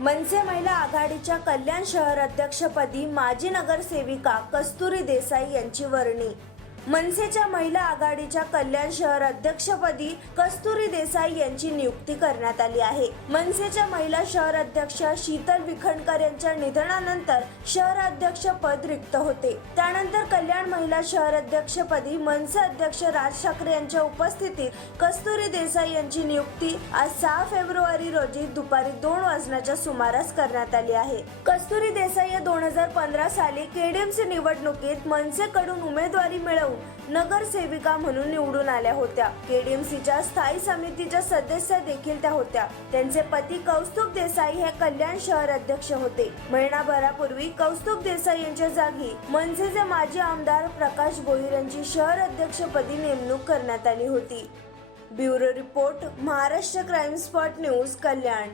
मनसे महिला आघाडीच्या कल्याण शहर अध्यक्षपदी माजी नगरसेविका कस्तुरी देसाई यांची वर्णी. मनसेच्या महिला आघाडीच्या कल्याण शहर अध्यक्षपदी कस्तुरी देसाई यांची नियुक्ती करण्यात आली आहे. मनसेच्या महिला शहर अध्यक्ष शीतल विखंडकर यांच्या निधनानंतर शहर अध्यक्ष पद रिक्त होते. त्यानंतर कल्याण महिला शहर अध्यक्षपदी मनसे अध्यक्ष राज ठाकरे यांच्या उपस्थितीत कस्तुरी देसाई यांची नियुक्ती आज सहा फेब्रुवारी रोजी दुपारी दोन वाजण्याच्या सुमारास करण्यात आली आहे. कस्तुरी देसाई या दोन हजार पंधरा साली केडीएमसी निवडणुकीत मनसेकडून उमेदवारी मिळवून नगरसेविका म्हणून निवडून आल्या होत्या. केडीएमसीच्या स्थायी समितीच्या सदस्य देखील त्या होत्या. त्यांचे पती कौस्तुभ देसाई हे कल्याण शहर अध्यक्ष होते. महिनाभरापूर्वी कौस्तुभ देसाई यांच्या जागी मनसेचे माजी आमदार प्रकाश भोईर यांची शहर अध्यक्षपदी नेमणूक करण्यात आली होती. Bureau report Maharashtra crime spot news Kalyan.